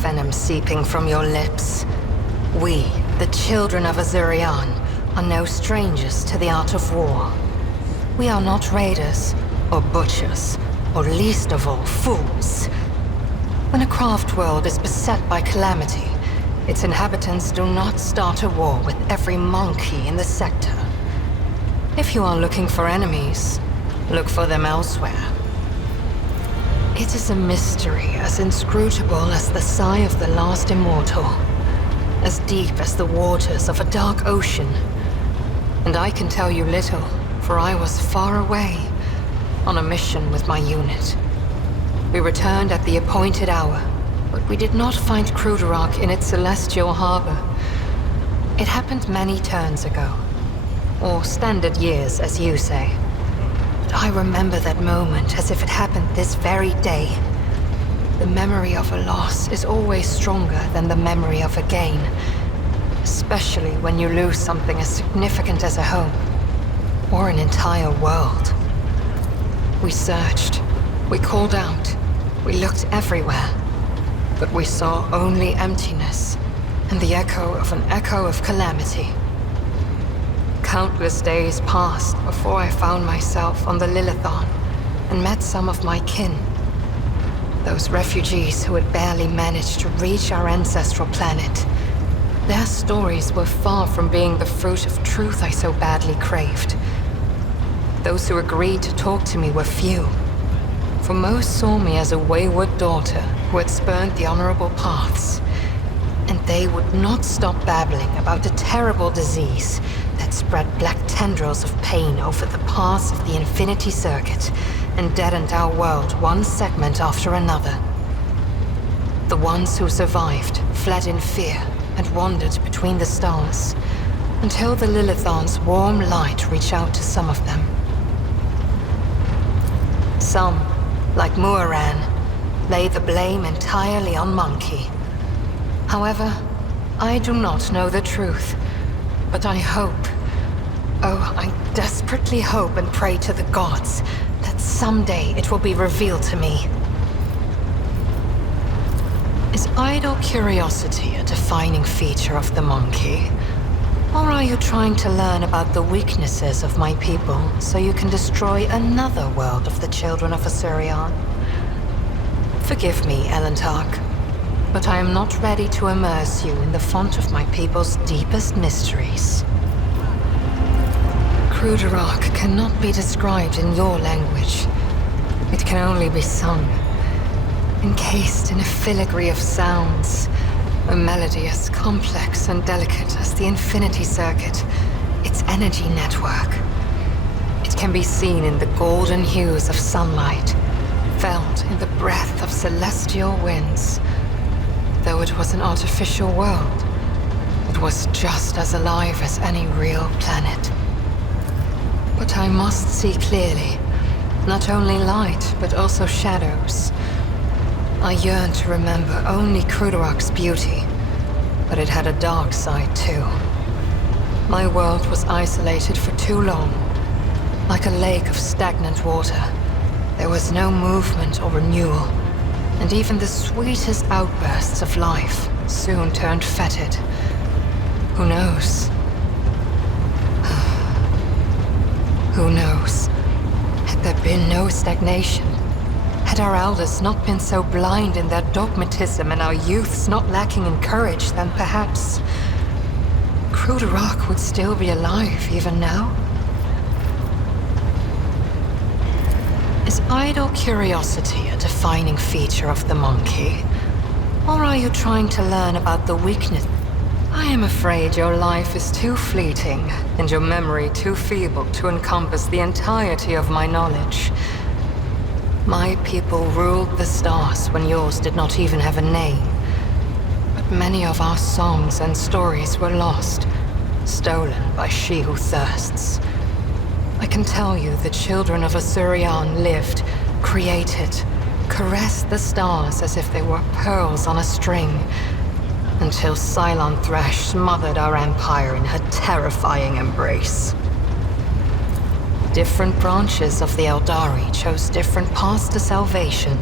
venom seeping from your lips. We, the children of Azurian, are no strangers to the art of war. We are not raiders, or butchers, or least of all, fools. When a craft world is beset by calamity, its inhabitants do not start a war with every monkey in the sector. If you are looking for enemies, look for them elsewhere. It is a mystery as inscrutable as the sigh of the last immortal, as deep as the waters of a dark ocean. And I can tell you little, for I was far away, on a mission with my unit. We returned at the appointed hour, but we did not find Kruderok in its celestial harbor. It happened many turns ago, or standard years, as you say. But I remember that moment as if it happened this very day. The memory of a loss is always stronger than the memory of a gain, especially when you lose something as significant as a home, or an entire world. We searched, we called out, we looked everywhere, but we saw only emptiness and the echo of calamity. Countless days passed before I found myself on the Lilithon and met some of my kin. Those refugees who had barely managed to reach our ancestral planet. Their stories were far from being the fruit of truth I so badly craved. Those who agreed to talk to me were few, for most saw me as a wayward daughter who had spurned the honorable paths. And they would not stop babbling about the terrible disease that spread black tendrils of pain over the paths of the Infinity Circuit and deadened our world one segment after another. The ones who survived fled in fear and wandered between the stars, until the Lilithon's warm light reached out to some of them. Some, like Muaran, lay the blame entirely on Monkey. However, I do not know the truth, but I hope, I desperately hope and pray to the gods that someday it will be revealed to me. Is idle curiosity a defining feature of the Monkey? Or are you trying to learn about the weaknesses of my people so you can destroy another world of the children of Azurian? Forgive me, Elentark, but I am not ready to immerse you in the font of my people's deepest mysteries. Kruderok cannot be described in your language. It can only be sung, encased in a filigree of sounds, a melody as complex and delicate as the Infinity Circuit, its energy network. It can be seen in the golden hues of sunlight, felt in the breath of celestial winds. Though it was an artificial world, it was just as alive as any real planet. But I must see clearly, not only light, but also shadows. I yearn to remember only Kruderok's beauty, but it had a dark side too. My world was isolated for too long, like a lake of stagnant water. There was no movement or renewal, and even the sweetest outbursts of life soon turned fetid. Who knows? Who knows? Had there been no stagnation, had our elders not been so blind in their dogmatism and our youths not lacking in courage, then perhaps Kruderok would still be alive even now? Is idle curiosity a defining feature of the Monkey? Or are you trying to learn about the weakness? I am afraid your life is too fleeting, and your memory too feeble to encompass the entirety of my knowledge. My people ruled the stars when yours did not even have a name. But many of our songs and stories were lost, stolen by she who thirsts. I can tell you the children of Azurian lived, created, caressed the stars as if they were pearls on a string, until Cylon Thresh smothered our empire in her terrifying embrace. Different branches of the Eldari chose different paths to salvation.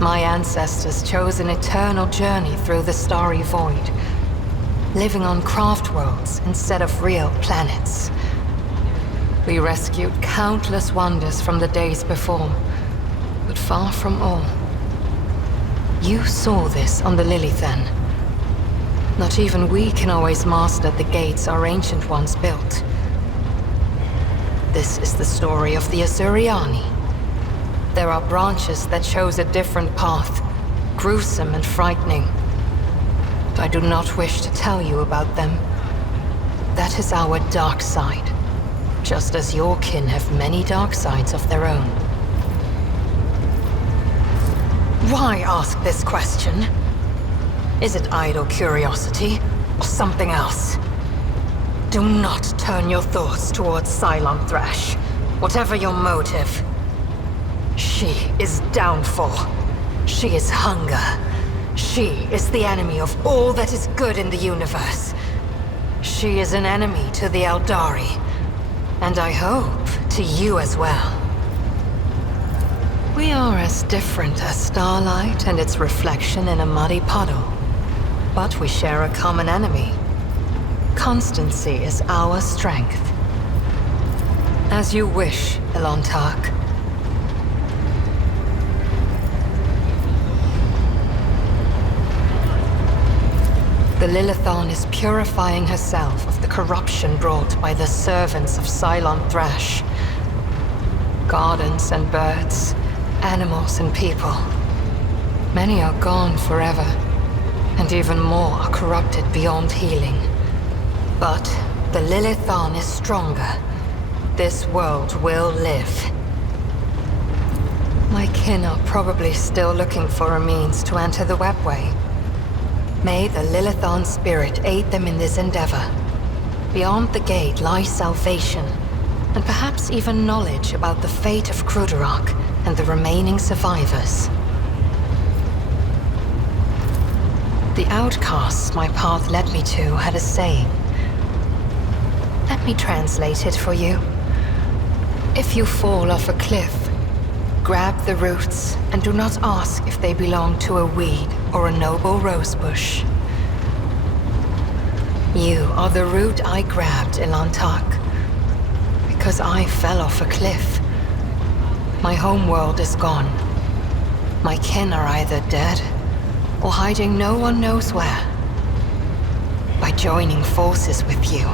My ancestors chose an eternal journey through the starry void, living on craft worlds instead of real planets. We rescued countless wonders from the days before, but far from all. You saw this on the Lilithan. Not even we can always master the gates our ancient ones built. This is the story of the Azuriani. There are branches that chose a different path, gruesome and frightening. But I do not wish to tell you about them. That is our dark side, just as your kin have many dark sides of their own. Why ask this question? Is it idle curiosity, or something else? Do not turn your thoughts towards Cylon Thrash, whatever your motive. She is downfall. She is hunger. She is the enemy of all that is good in the universe. She is an enemy to the Eldari, and I hope to you as well. We are as different as starlight and its reflection in a muddy puddle, but we share a common enemy. Constancy is our strength. As you wish, Elontark. The Lilithon is purifying herself of the corruption brought by the servants of Cylon Thrash. Gardens and birds, animals and people. Many are gone forever, and even more are corrupted beyond healing. But the Lilithon is stronger. This world will live. My kin are probably still looking for a means to enter the webway. May the Lilithon spirit aid them in this endeavor. Beyond the gate lies salvation, and perhaps even knowledge about the fate of Krudarok and the remaining survivors. The outcasts my path led me to had a saying. Let me translate it for you. If you fall off a cliff, grab the roots and do not ask if they belong to a weed or a noble rosebush. You are the root I grabbed, Elontark, because I fell off a cliff. My homeworld is gone. My kin are either dead or hiding no one knows where. By joining forces with you,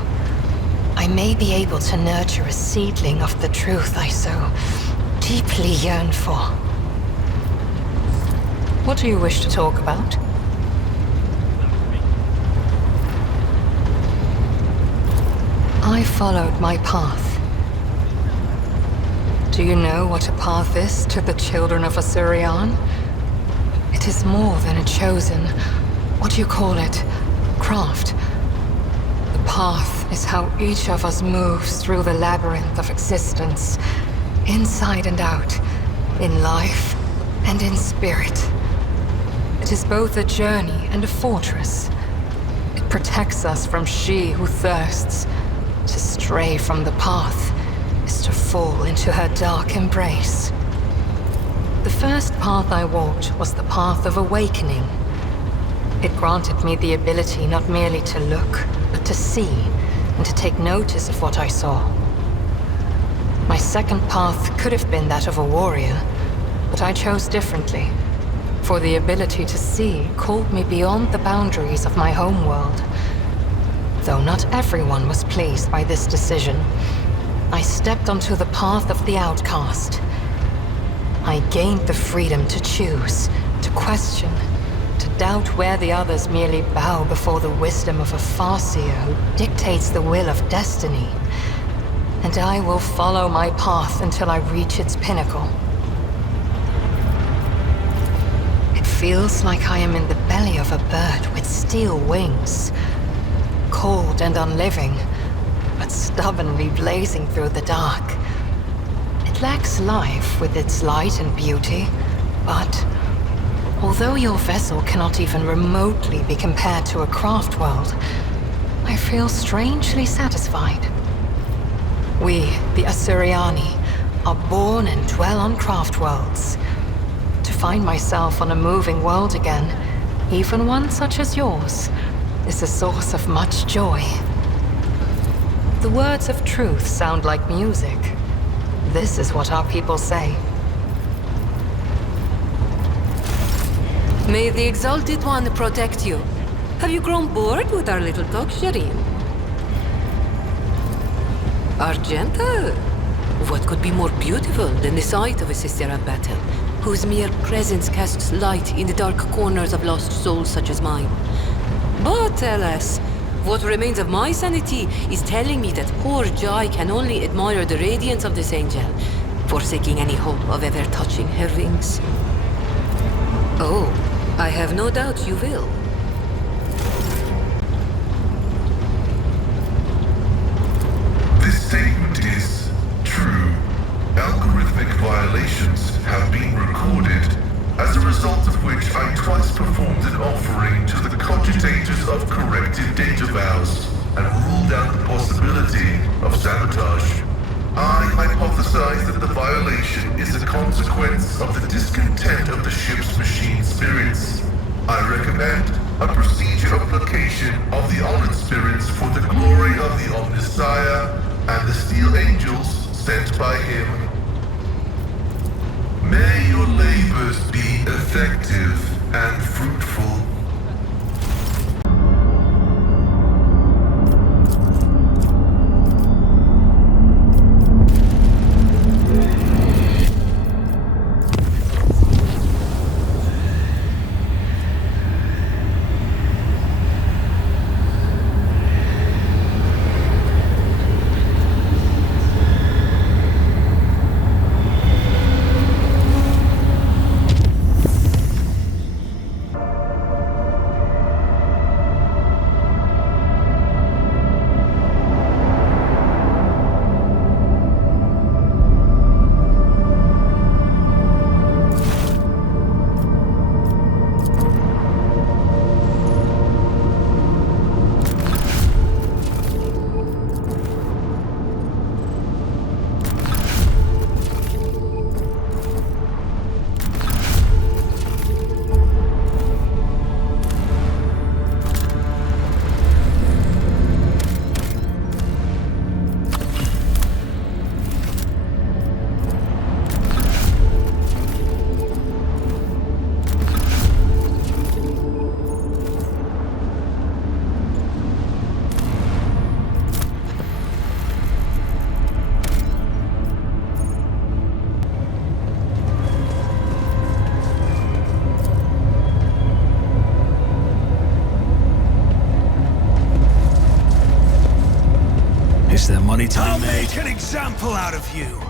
I may be able to nurture a seedling of the truth I so deeply yearn for. What do you wish to talk about? I followed my path. Do you know what a path is to the children of Azurian? It is more than a chosen, what do you call it, craft. The path is how each of us moves through the labyrinth of existence, inside and out, in life and in spirit. It is both a journey and a fortress. It protects us from she who thirsts. To stray from the path is to fall into her dark embrace. The first path I walked was the path of awakening. It granted me the ability not merely to look, but to see, and to take notice of what I saw. My second path could have been that of a warrior, but I chose differently, for the ability to see called me beyond the boundaries of my homeworld. Though not everyone was pleased by this decision, I stepped onto the path of the outcast. I gained the freedom to choose, to question, to doubt where the others merely bow before the wisdom of a Farseer who dictates the will of destiny. And I will follow my path until I reach its pinnacle. It feels like I am in the belly of a bird with steel wings. Cold and unliving, but stubbornly blazing through the dark. It lacks life with its light and beauty, but although your vessel cannot even remotely be compared to a craft world, I feel strangely satisfied. We, the Azuriani, are born and dwell on craft worlds. To find myself on a moving world again, even one such as yours, is a source of much joy. The words of truth sound like music. This is what our people say. May the Exalted One protect you. Have you grown bored with our little talk, Shireen? Argenta? What could be more beautiful than the sight of a sister of battle, whose mere presence casts light in the dark corners of lost souls such as mine? But alas, what remains of my sanity is telling me that poor Jai can only admire the radiance of this angel, forsaking any hope of ever touching her wings. Oh, I have no doubt you will. This statement is true. Algorithmic violations have been recorded, as a result of which I twice performed an offering to the cogitators of corrected data vows and ruled out the possibility of sabotage. I hypothesize that the violation is a consequence of the discontent of the ship's machine spirits. I recommend a procedure of placation of the honored spirits for the glory of the Omnissiah and the steel angels sent by him. May your labors be effective and fruitful. Is there money to be made? I'll make an example out of you!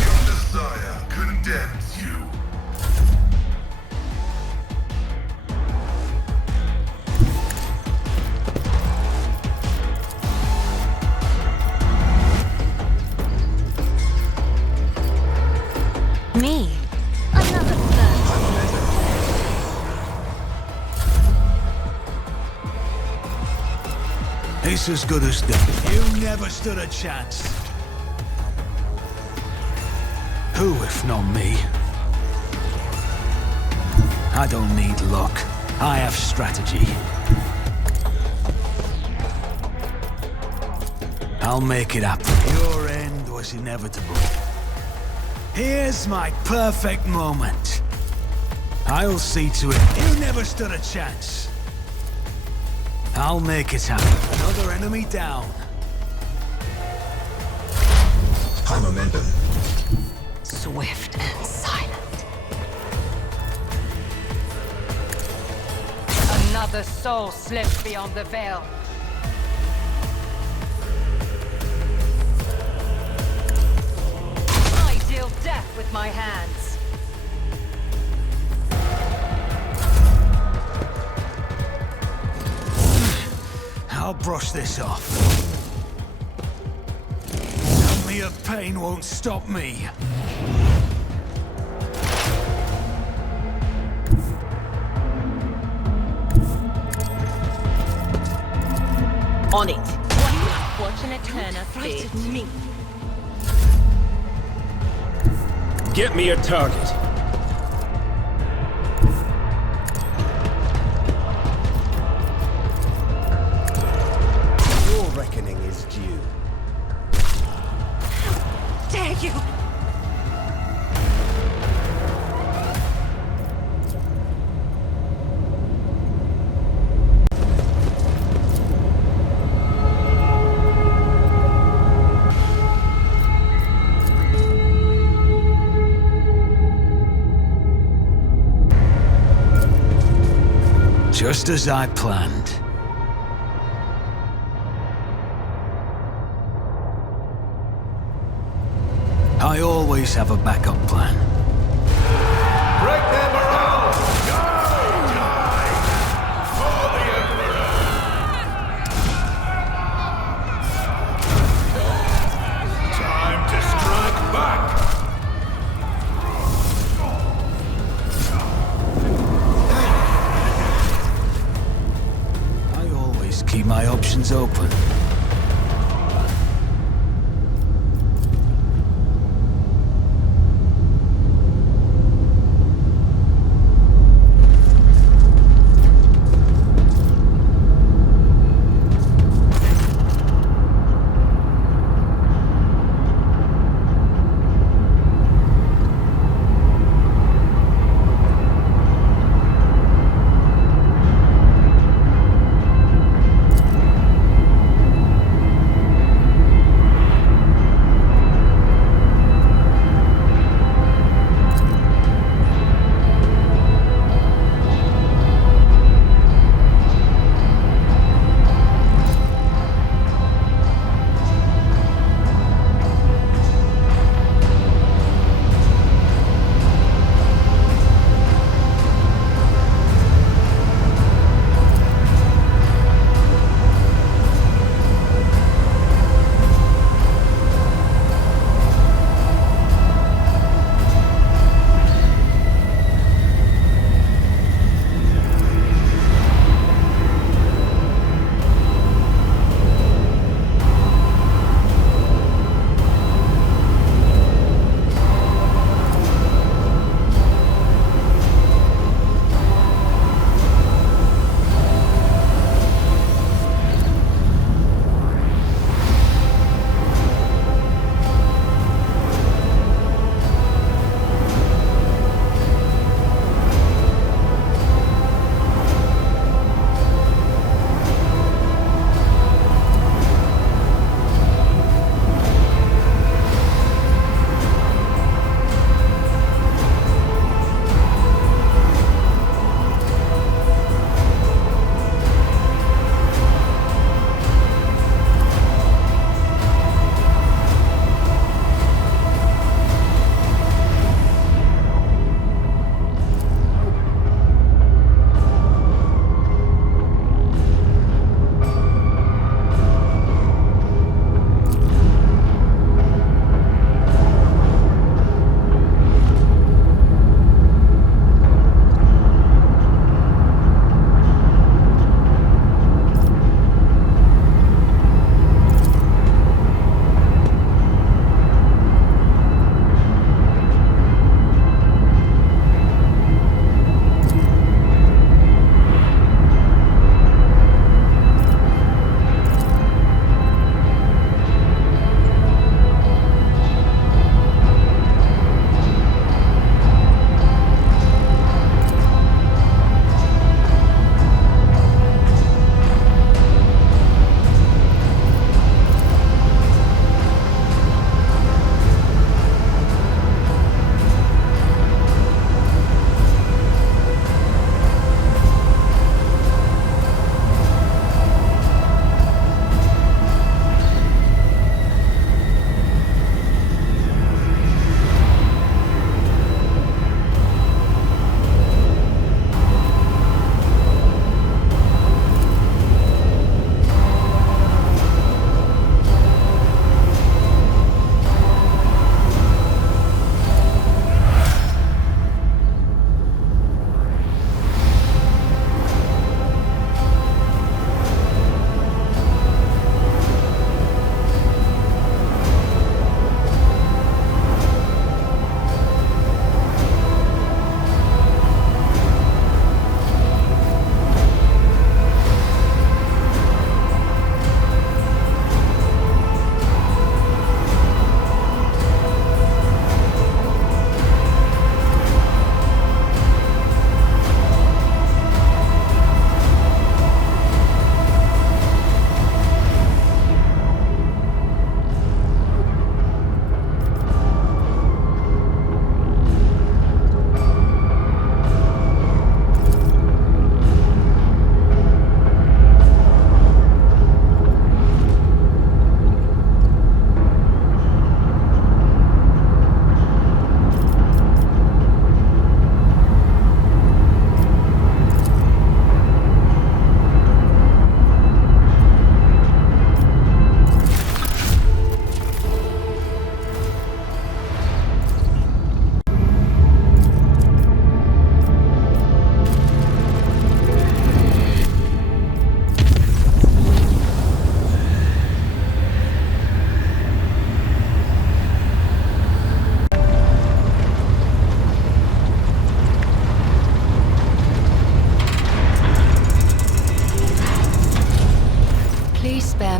Your Messiah condemns you. Me? Another thirst. It's as good as done. You never stood a chance. Who, if not me? I don't need luck. I have strategy. I'll make it happen. Your end was inevitable. Here's my perfect moment. I'll see to it. You never stood a chance. I'll make it happen. Another enemy down. High momentum. Swift and silent. Another soul slipped beyond the veil. I deal death with my hands. I'll brush this off. Tell me your pain won't stop me. On it. What unfortunate turn of fate. Me. Get me a target. Your reckoning is due. Dare you! Just as I planned. I always have a backup plan. Break their morale! Die! For the Emperor! Time to strike back! I always keep my options open.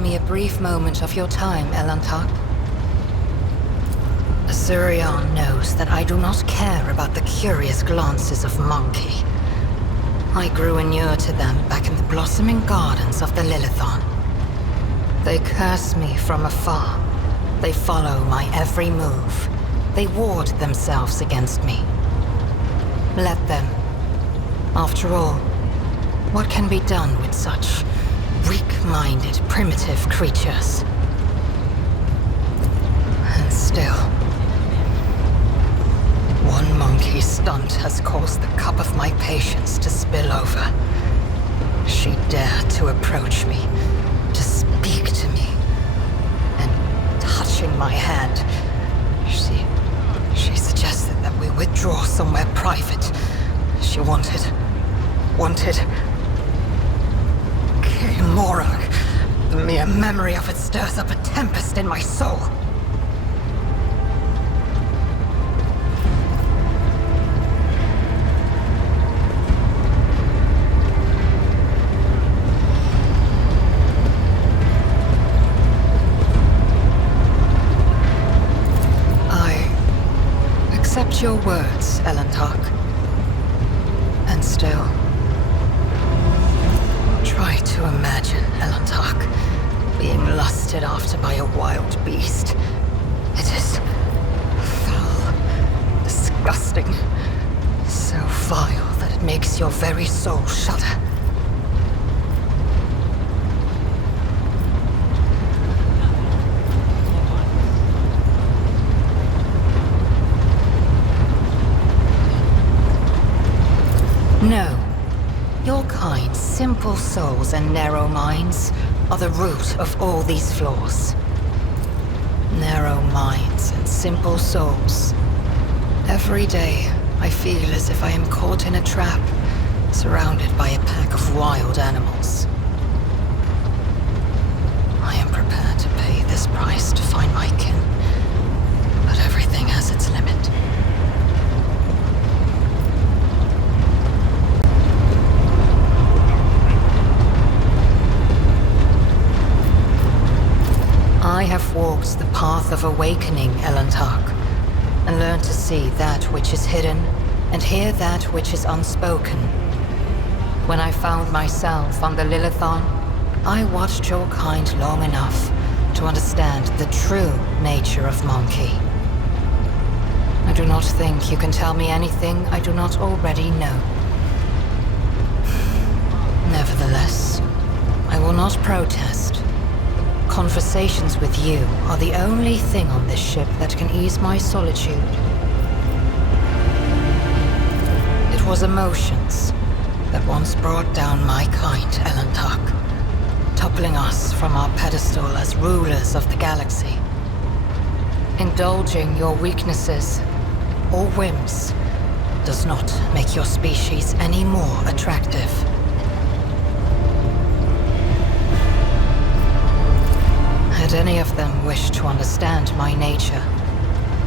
me a brief moment of your time, Elantak? Azurion knows that I do not care about the curious glances of Monkey. I grew inured to them back in the blossoming gardens of the Lilithon. They curse me from afar. They follow my every move. They ward themselves against me. Let them. After all, what can be done with such weak-minded, primitive creatures? And still, one monkey stunt has caused the cup of my patience to spill over. She dared to approach me, to speak to me, and touching my hand, she suggested that we withdraw somewhere private. She wanted... Morag. The mere memory of it stirs up a tempest in my soul. I accept your words, Elantak. And still... Try to imagine, Elantak, being lusted after by a wild beast. It is foul, disgusting, so vile that it makes your very soul shudder. No. Your kind, simple souls and narrow minds are the root of all these flaws. Narrow minds and simple souls. Every day, I feel as if I am caught in a trap, surrounded by a pack of wild animals. I am prepared to pay this price to find my kin, but everything has its limit. I have walked the path of awakening, Elantak, and learned to see that which is hidden and hear that which is unspoken. When I found myself on the Lilithon, I watched your kind long enough to understand the true nature of Monkey. I do not think you can tell me anything I do not already know. Nevertheless, I will not protest. Conversations with you are the only thing on this ship that can ease my solitude. It was emotions that once brought down my kind, Elantak, toppling us from our pedestal as rulers of the galaxy. Indulging your weaknesses or whims does not make your species any more attractive. Had any of them wished to understand my nature,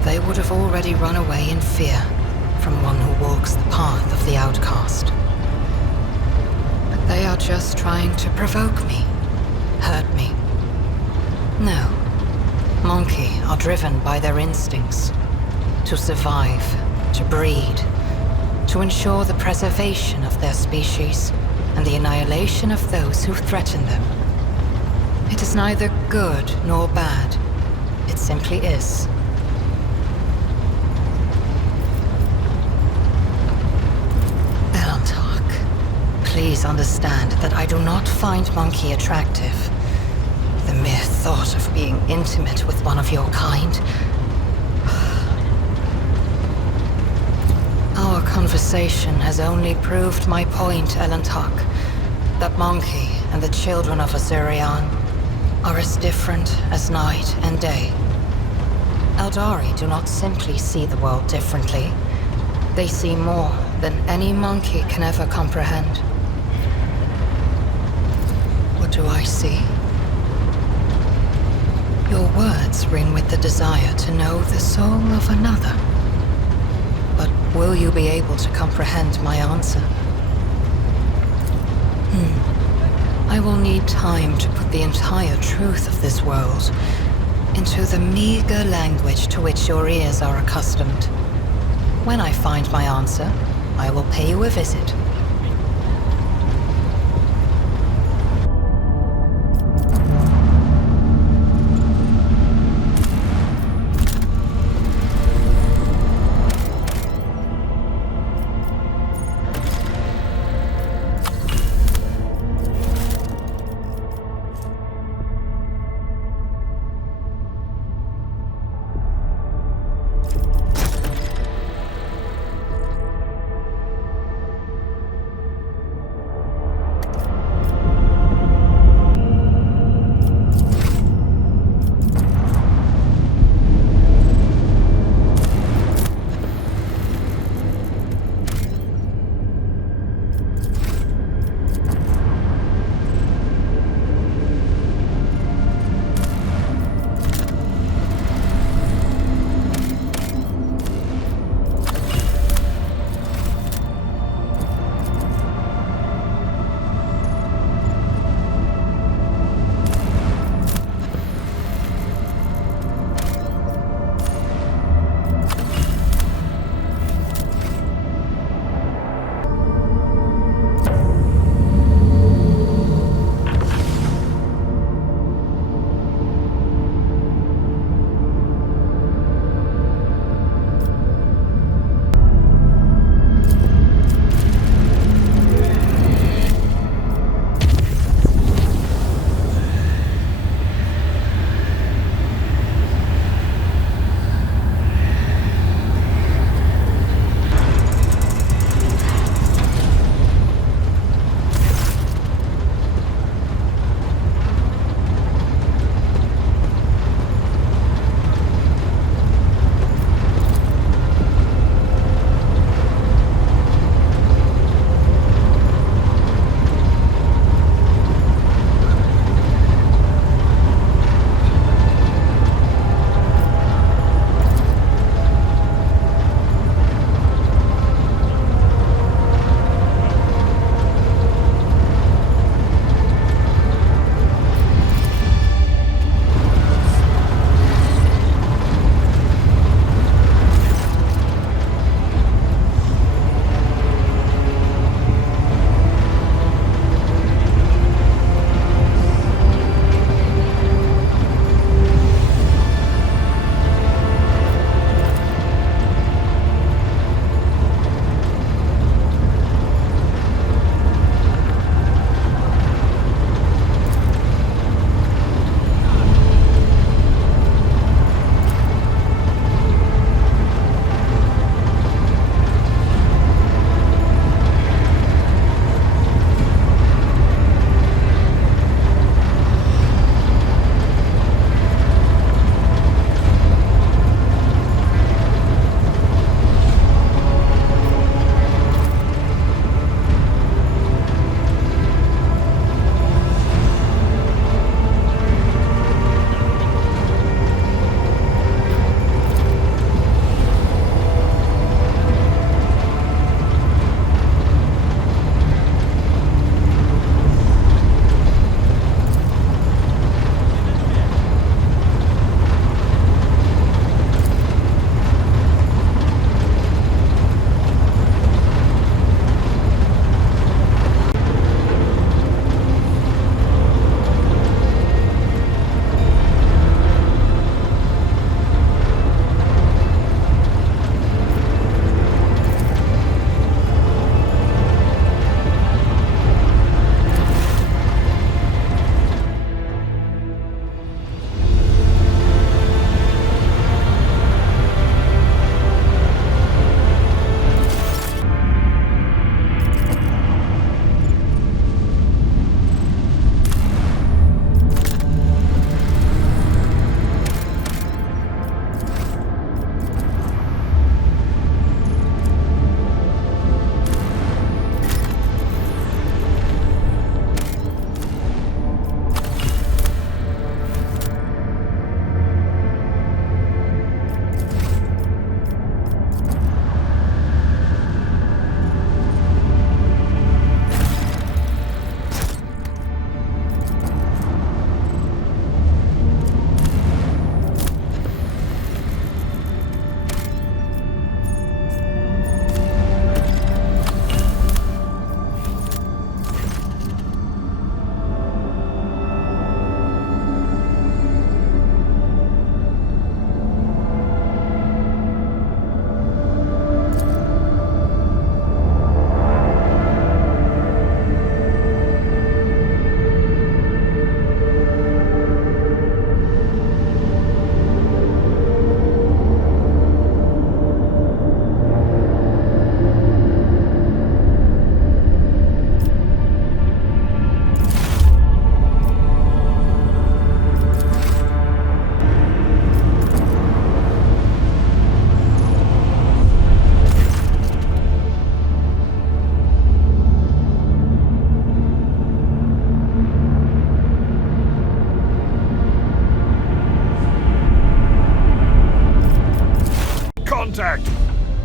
they would have already run away in fear from one who walks the path of the outcast. But they are just trying to provoke me, hurt me. No, Monkey are driven by their instincts to survive, to breed, to ensure the preservation of their species and the annihilation of those who threaten them. It is neither good nor bad. It simply is. Elantak, please understand that I do not find Monkey attractive. The mere thought of being intimate with one of your kind. Our conversation has only proved my point, Elantak, that Monkey and the children of Azurion are as different as night and day. Eldari do not simply see the world differently. They see more than any monkey can ever comprehend. What do I see? Your words ring with the desire to know the soul of another. But will you be able to comprehend my answer? I I will need time to put the entire truth of this world into the meager language to which your ears are accustomed. When I find my answer, I will pay you a visit.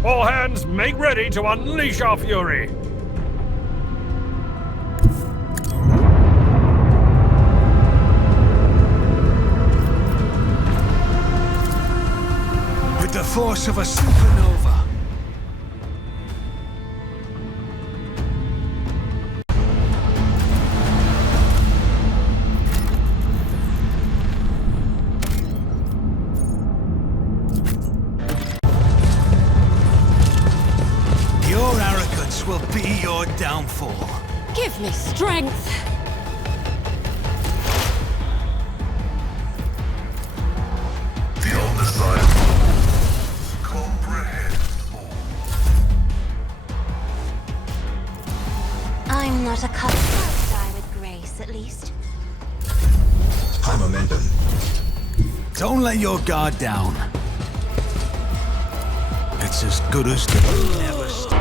All hands, make ready to unleash our fury! With the force of a supernova. Your arrogance will be your downfall. Give me strength! The underside comprehends all. I'm not accustomed to die with grace, at least. High momentum. Don't let your guard down. It's as good as the never stop.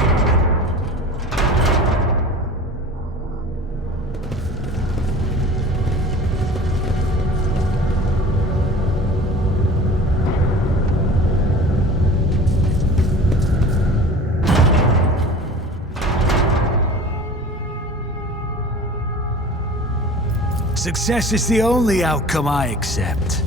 Success is the only outcome I accept.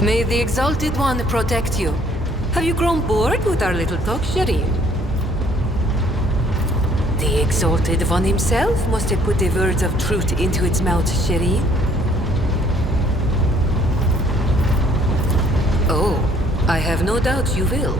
May the Exalted One protect you. Have you grown bored with our little talk, Shireen? The Exalted One himself must have put the words of truth into its mouth, Shireen. Oh, I have no doubt you will.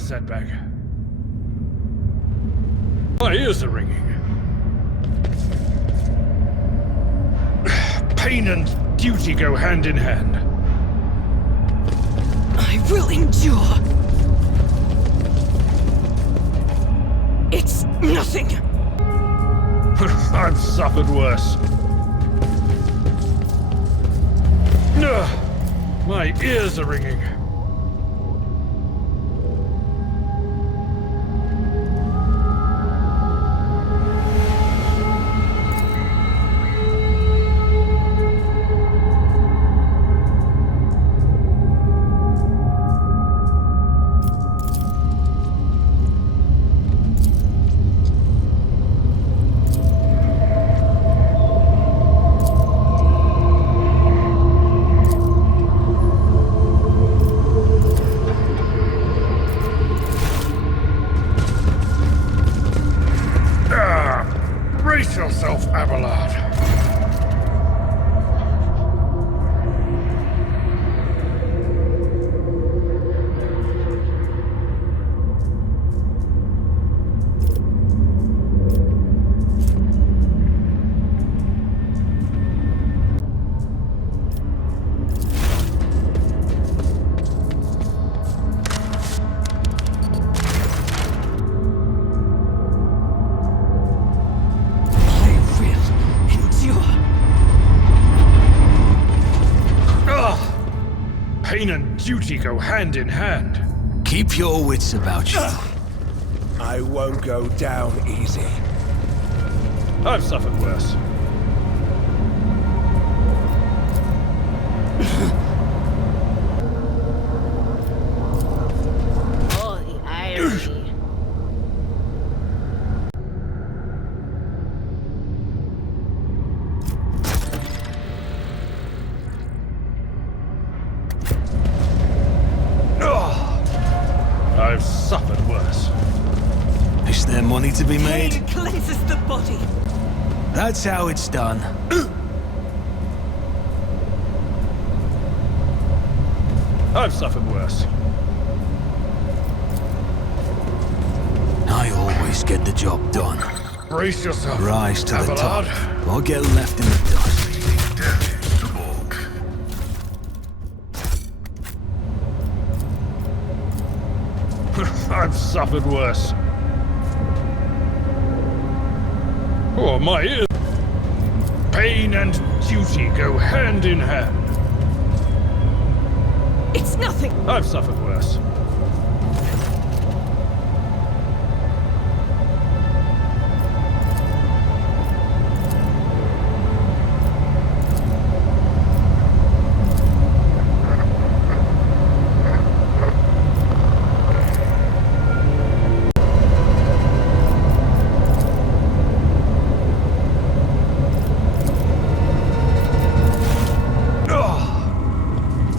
minor setback. My ears are ringing. Pain and duty go hand in hand. I will endure. It's nothing. I've suffered worse. My ears are ringing. Brace yourself, Abelard. Pain and duty go hand in hand. Keep your wits about you. I won't go down easy. I've suffered worse. Oh, the irony. I've suffered worse. Is there money to be made? Pain cleanses the body. That's how it's done. I've suffered worse. I always get the job done. Brace yourself. Rise to the top, Abelard. or get left in the dust. Damage to Borg. I've suffered worse. Oh, my ears. Pain and duty go hand in hand. It's nothing. I've suffered worse.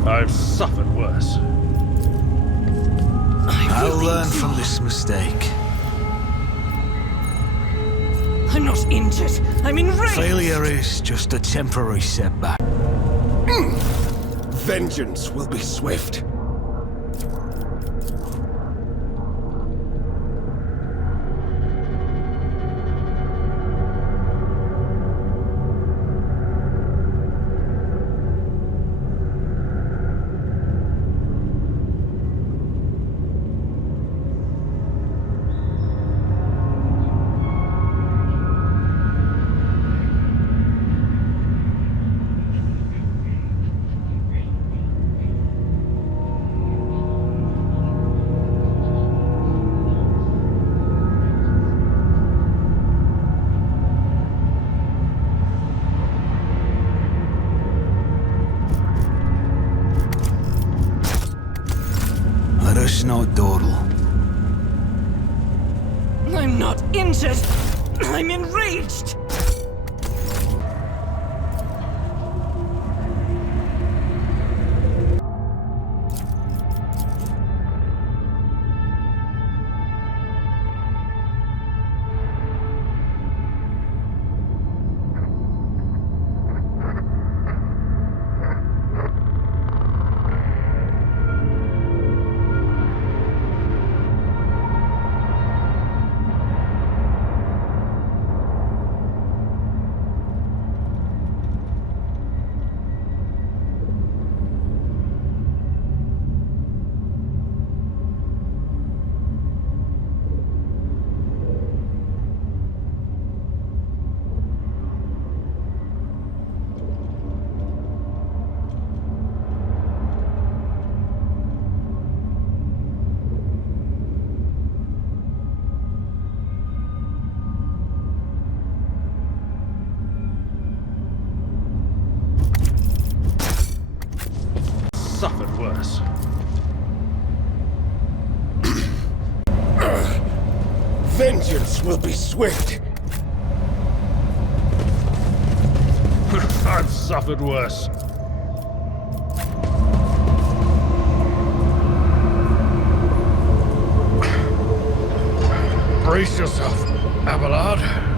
I've suffered worse. I'll learn from this mistake. I'm not injured. I'm enraged. Failure is just a temporary setback. Vengeance will be swift. worse. Vengeance will be swift. I've suffered worse. Brace yourself, Abelard.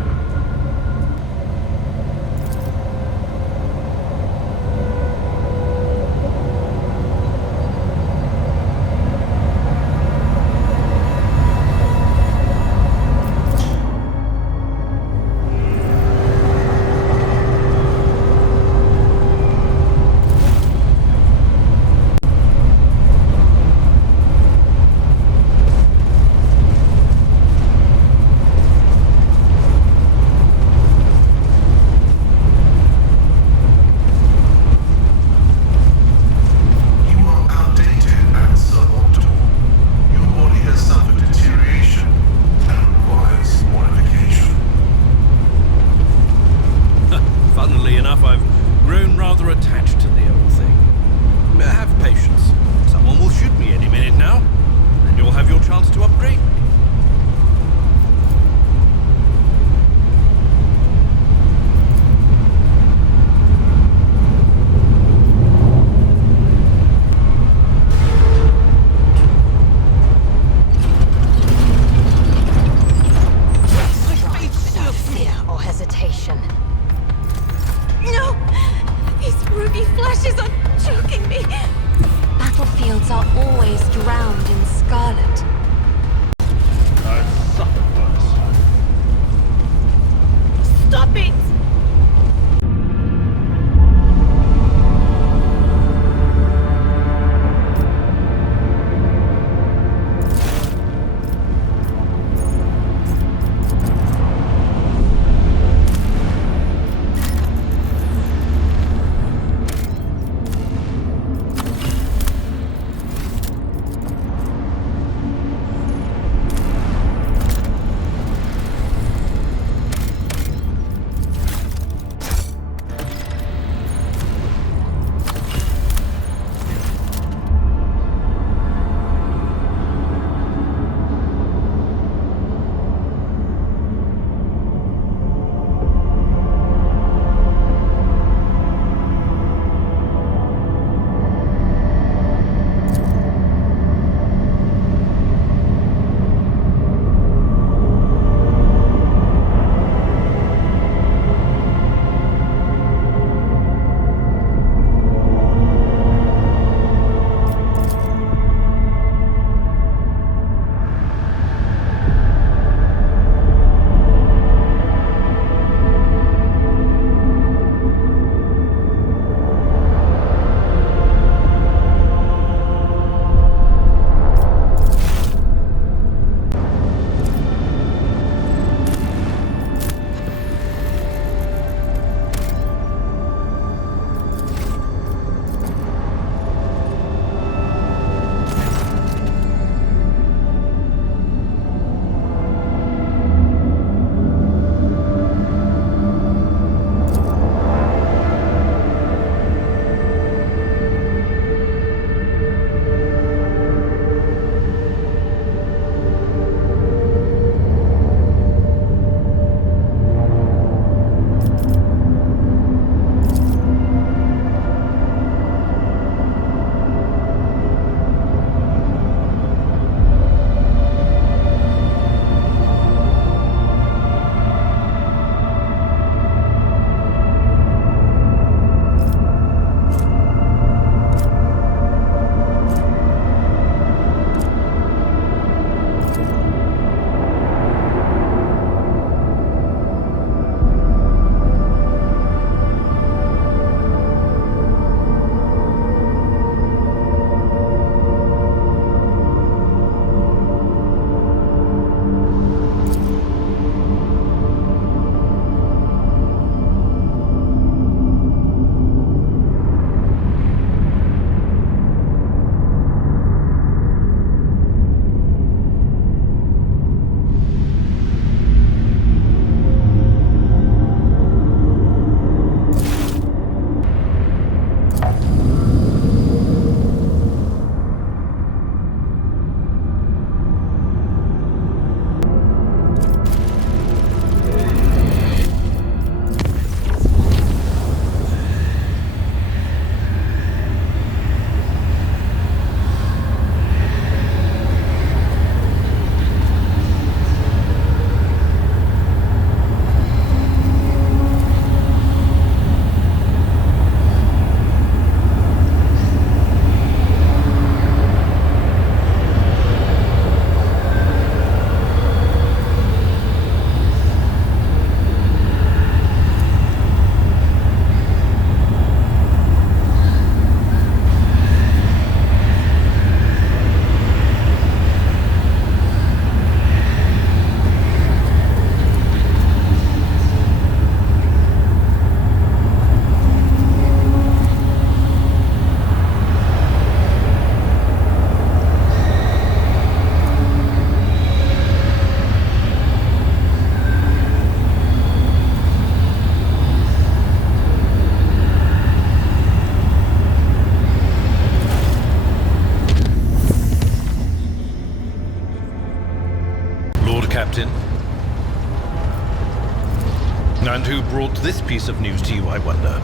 And who brought this piece of news to you, I wonder?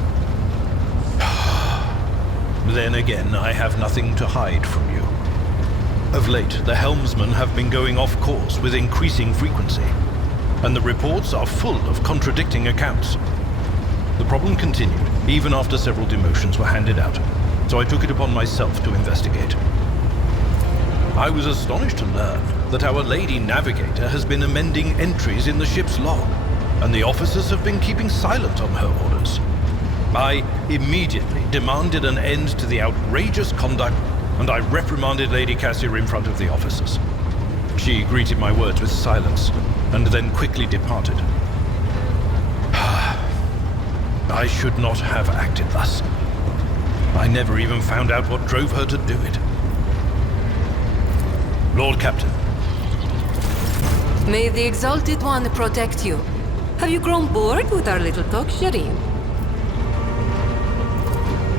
Then again, I have nothing to hide from you. Of late, the helmsmen have been going off course with increasing frequency, and the reports are full of contradicting accounts. The problem continued, even after several demotions were handed out, so I took it upon myself to investigate. I was astonished to learn that our Lady Navigator has been amending entries in the ship's log, and the officers have been keeping silent on her orders. I immediately demanded an end to the outrageous conduct, and I reprimanded Lady Cassia in front of the officers. She greeted my words with silence, and then quickly departed. I should not have acted thus. I never even found out what drove her to do it. Lord Captain. May the Exalted One protect you. Have you grown bored with our little talk, Shireen?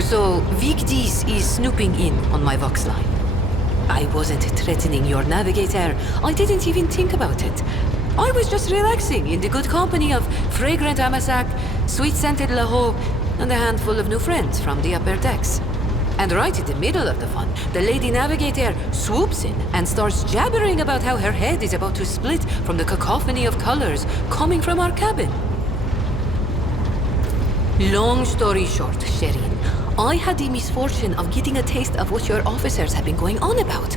So, Vigdis is snooping in on my Vox line. I wasn't threatening your navigator. I didn't even think about it. I was just relaxing in the good company of fragrant Amasak, sweet-scented Laho, and a handful of new friends from the upper decks. And right in the middle of the fun, the Lady Navigator swoops in and starts jabbering about how her head is about to split from the cacophony of colors coming from our cabin. Long story short, Shireen, I had the misfortune of getting a taste of what your officers have been going on about.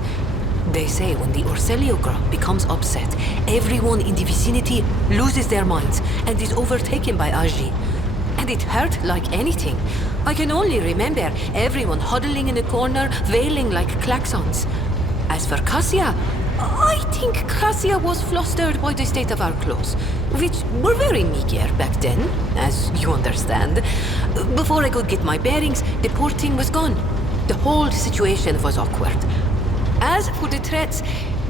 They say when the Orceliograph becomes upset, everyone in the vicinity loses their minds and is overtaken by Aji. And it hurt like anything. I can only remember everyone huddling in a corner, wailing like klaxons. As for Cassia, I think Cassia was flustered by the state of our clothes, which were very meager back then, as you understand. Before I could get my bearings, the porting was gone. The whole situation was awkward. As for the threats,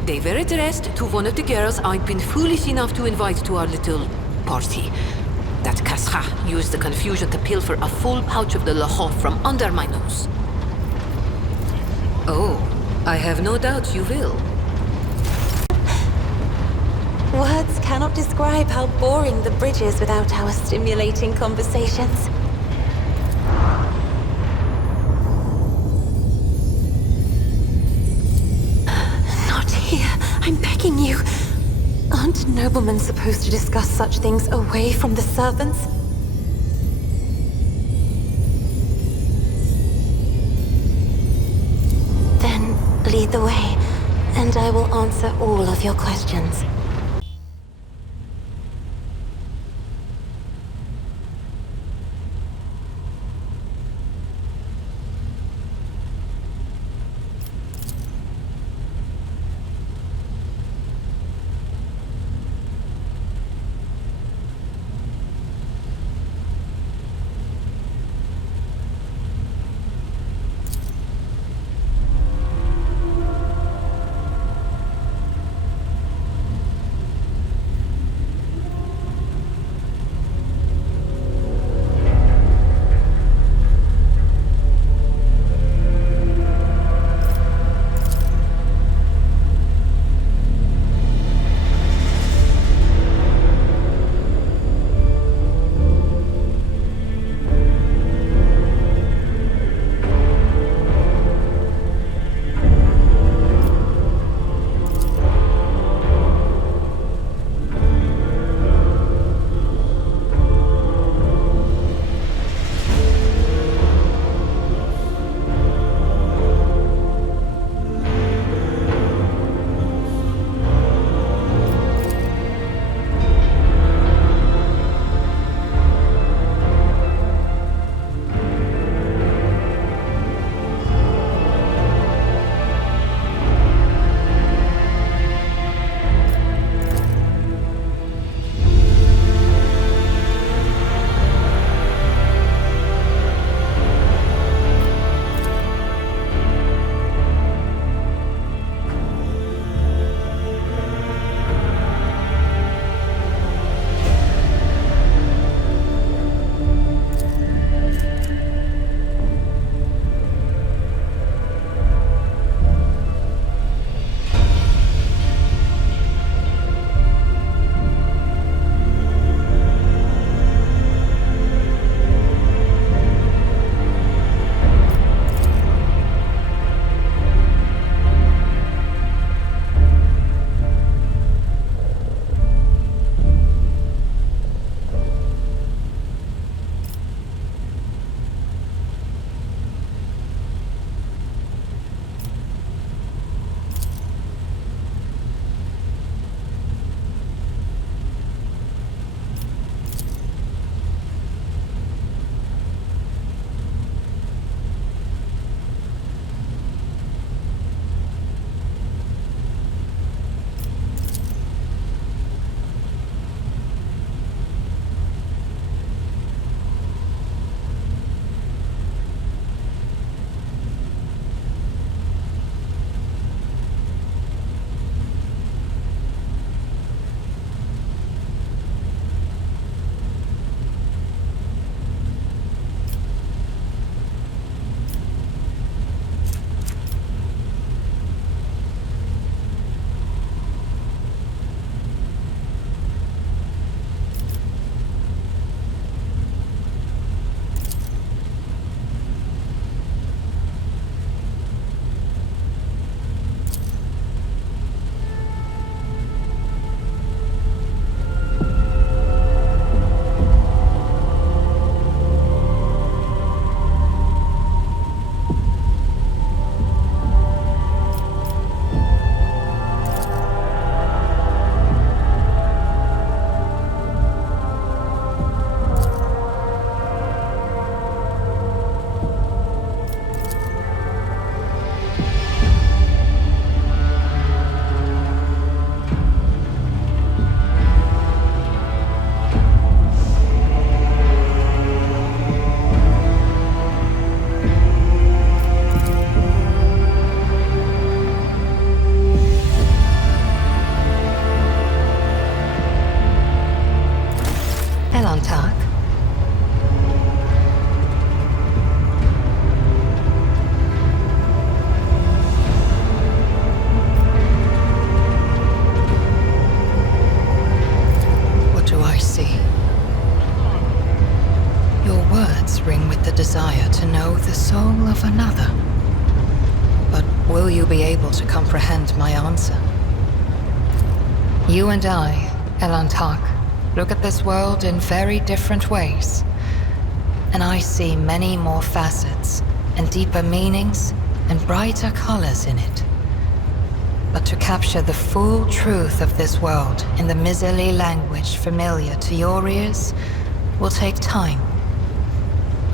they were addressed to one of the girls I'd been foolish enough to invite to our little party. That Kasra used the confusion to pilfer a full pouch of the Laho from under my nose. Oh, I have no doubt you will. Words cannot describe how boring the bridge is without our stimulating conversations. Not here. I'm begging you. Aren't noblemen supposed to discuss such things away from the servants? Then lead the way, and I will answer all of your questions. eyes ring with the desire to know the soul of another. But will you be able to comprehend my answer? You and I, Elantak, look at this world in very different ways. And I see many more facets, and deeper meanings, and brighter colors in it. But to capture the full truth of this world in the miserly language familiar to your ears will take time.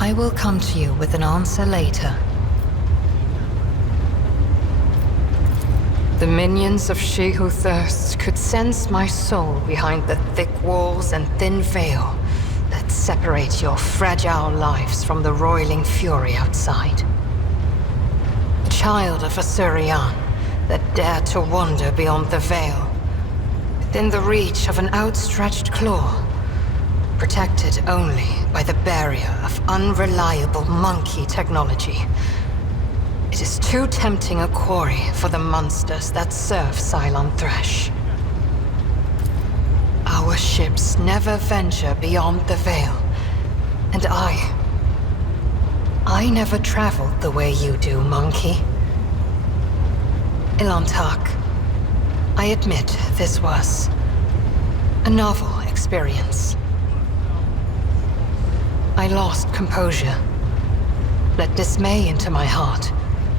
I will come to you with an answer later. The minions of She Who Thirsts could sense my soul behind the thick walls and thin veil that separate your fragile lives from the roiling fury outside. Child of Asurian that dare to wander beyond the veil, within the reach of an outstretched claw, protected only by the barrier of unreliable monkey technology. It is too tempting a quarry for the monsters that serve Cylon Thresh. Our ships never venture beyond the veil, and I never traveled the way you do, monkey. Elantak, I admit this was a novel experience. I lost composure, let dismay into my heart,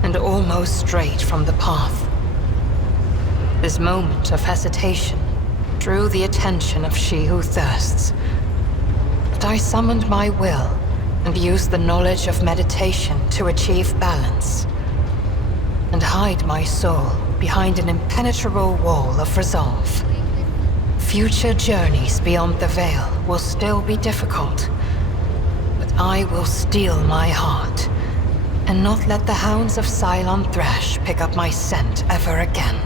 and almost strayed from the path. This moment of hesitation drew the attention of She Who Thirsts, but I summoned my will and used the knowledge of meditation to achieve balance, and hide my soul behind an impenetrable wall of resolve. Future journeys beyond the veil will still be difficult, but I will steel my heart and not let the hounds of Cylon Thresh pick up my scent ever again.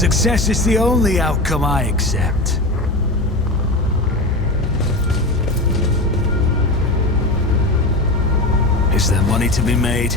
Success is the only outcome I accept. Is there money to be made?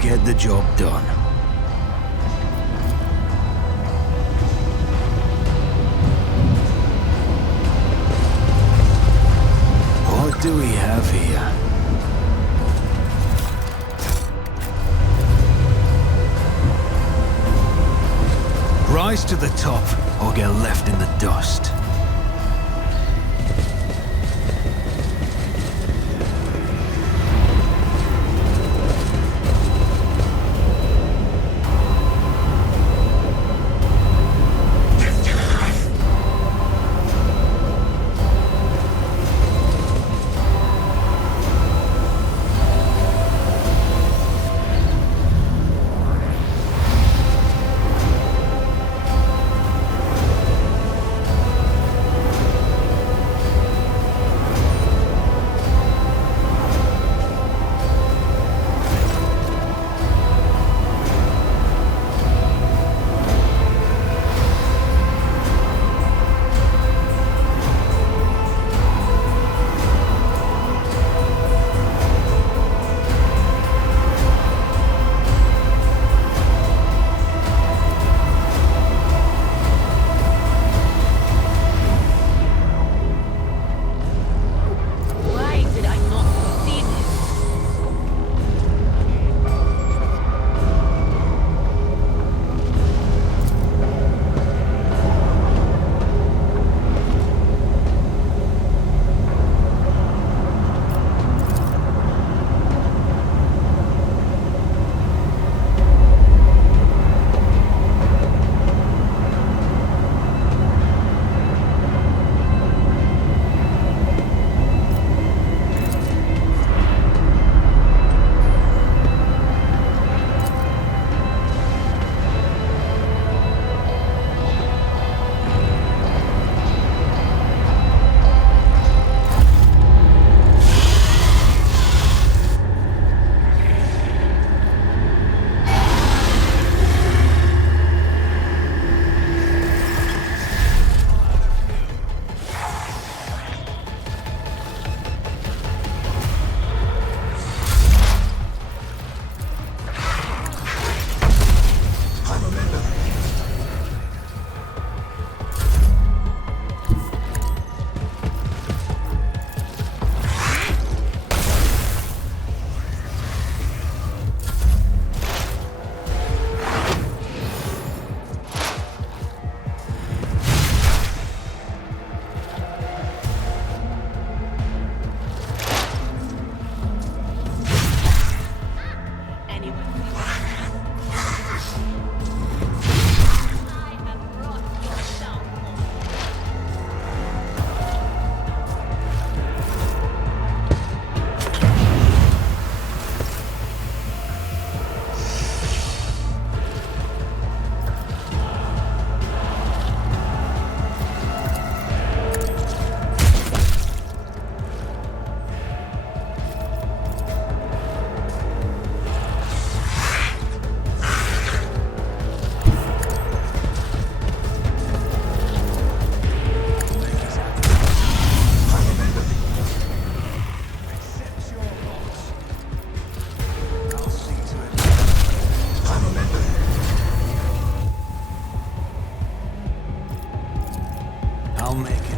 Get the job done. What do we have here? Rise to the top or get left in the dust. I'll make it.